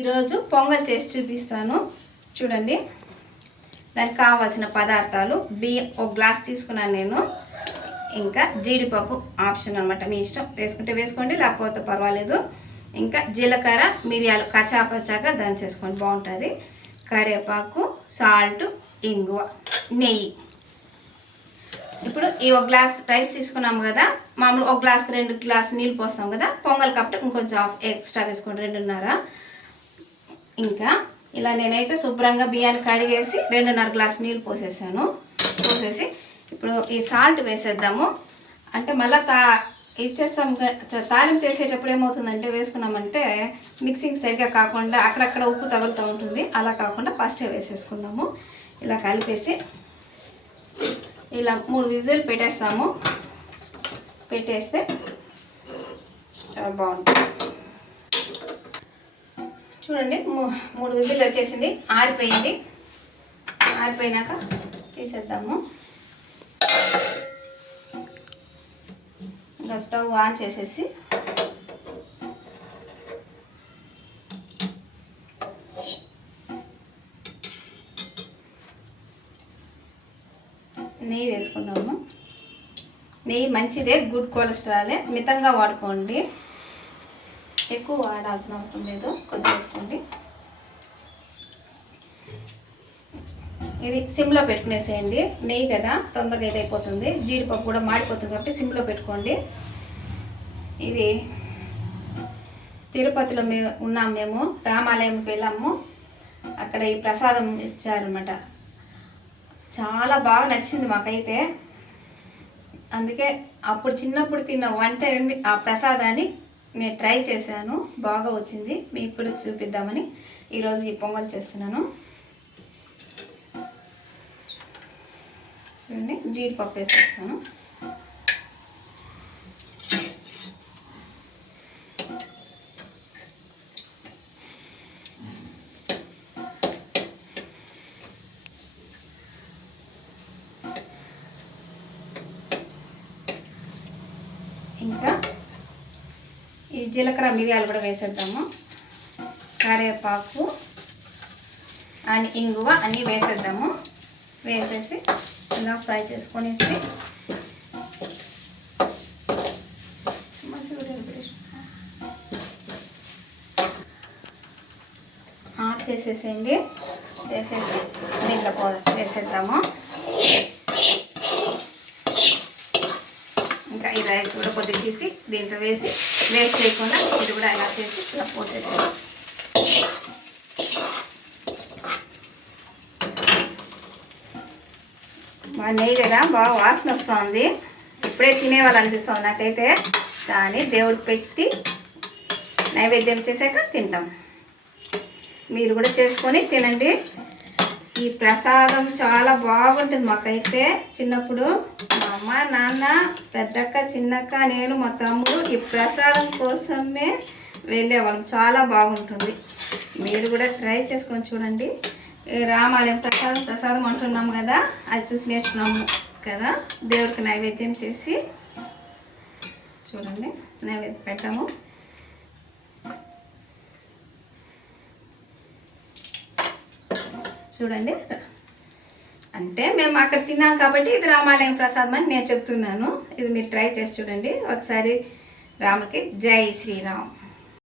ఈరోజు పొంగల్ చేసి చూపిస్తాను చూడండి. దానికి కావాల్సిన పదార్థాలు బియ్యం ఒక గ్లాస్ తీసుకున్నాను నేను. ఇంకా జీడిపప్పు ఆప్షన్ అనమాట, మీ ఇష్టం, వేసుకుంటే వేసుకోండి లేకపోతే పర్వాలేదు. ఇంకా జీలకర్ర మిరియాలు కచ్చాపచ్చాగా దంచేసుకోండి, బాగుంటుంది. కరివేపాకు, సాల్ట్, ఇంగువ, నెయ్యి. ఇప్పుడు ఈ ఒక గ్లాస్ రైస్ తీసుకున్నాము కదా, మామూలు ఒక గ్లాస్కి 2 గ్లాసు నీళ్ళు పోస్తాం కదా. పొంగల్ కాబట్టి ఇంకొంచెం ఎక్స్ట్రా వేసుకోండి, 2.5. ఇంకా ఇలా నేనైతే శుభ్రంగా బియ్యాన్ని కడిగేసి 2.5 గ్లాసు నీళ్ళు పోసేసి ఇప్పుడు ఈ సాల్ట్ వేసేద్దాము. అంటే మళ్ళీ ఇచ్చేస్తాం, తాలింపు చేసేటప్పుడు ఏమవుతుందంటే వేసుకున్నామంటే మిక్సింగ్ సరిగ్గా కాకుండా అక్కడక్కడ ఉప్పు తగులుతూ ఉంటుంది. అలా కాకుండా ఫస్టే వేసేసుకుందాము. ఇలా కలిపేసి ఇలా 3 విజిల్ పెట్టేస్తాము. పెట్టేస్తే బాగుంటుంది. చూడండి 3 విజిల్ వచ్చేసింది, ఆరిపోయింది. ఆరిపోయినాక తీసేద్దాము. ఇంకా స్టవ్ ఆన్ చేసేసి నెయ్యి వేసుకుందాము. నెయ్యి మంచిదే, గుడ్ కొలెస్ట్రాలే, మితంగా వాడుకోండి, ఎక్కువ వాడాల్సిన అవసరం లేదు, కొద్దిగా వేసుకోండి. ఇది సిమ్లో పెట్టుకునేసేయండి. నెయ్యి కదా తొందరగా ఇదైపోతుంది, జీడిపప్పు కూడా మాడిపోతుంది కాబట్టి సిమ్లో పెట్టుకోండి. ఇది తిరుపతిలో మేము రామాలయంకి వెళ్ళాము. అక్కడ ఈ ప్రసాదం ఇచ్చారనమాట, చాలా బాగా నచ్చింది మాకైతే. అందుకే అప్పుడు చిన్నప్పుడు తిన్న వంట ఆ ప్రసాదాన్ని నేను ట్రై చేశాను, బాగా వచ్చింది. మీకు కూడా చూపిద్దామని ఈరోజు ఈ పొంగల్ చేస్తున్నాను. చూడండి, జీడిపప్పు వేసేస్తాను. ఇంకా ఈ జీలకర్ర మిరియాలు కూడా వేసేద్దాము. కరివేపాకు అని ఇంగువ అన్నీ వేసేద్దాము. వేసేసి ఇలా ఫ్రై చేసుకొనేసి ఆఫ్ చేసేసేయండి. వేసేసి దీంట్లో వేసేద్దాము. ఇంకా ఈ రైస్ కూడా కొద్దిగా తీసి దీంట్లో వేసి వేస్ట్ చేయకుండా ఇది కూడా ఇలా చేసి ఇలా పోసేసాను. మా నెయ్యి కదా బాగా వాసన వస్తుంది, ఇప్పుడే తినేవాళ్ళు అనిపిస్తుంది నాకైతే. కానీ దేవుడికి పెట్టి నైవేద్యం చేసాక తింటాం. మీరు కూడా చేసుకొని తినండి. ఈ ప్రసాదం చాలా బాగుంటుంది. మాకైతే చిన్నప్పుడు మా అమ్మ, నాన్న, పెద్దక్క, చిన్నక్క, నేను, మా తమ్ముడు ఈ ప్రసాదం కోసమే వెళ్ళేవాళ్ళం. చాలా బాగుంటుంది, మీరు కూడా ట్రై చేసుకొని చూడండి. రామాలయం ప్రసాదం అంటున్నాము కదా, అది చూసి నేర్చుకున్నాము కదా. దేవుడికి నైవేద్యం చేసి చూడండి, నైవేద్యం పెట్టాము. చూడండి, అంటే మేము అక్కడ తిన్నాం కాబట్టి ఇది రామాలయం ప్రసాదం అని నేను చెప్తున్నాను. ఇది మీరు ట్రై చేసి చూడండి ఒకసారి. రాముడికి జై శ్రీరామ్.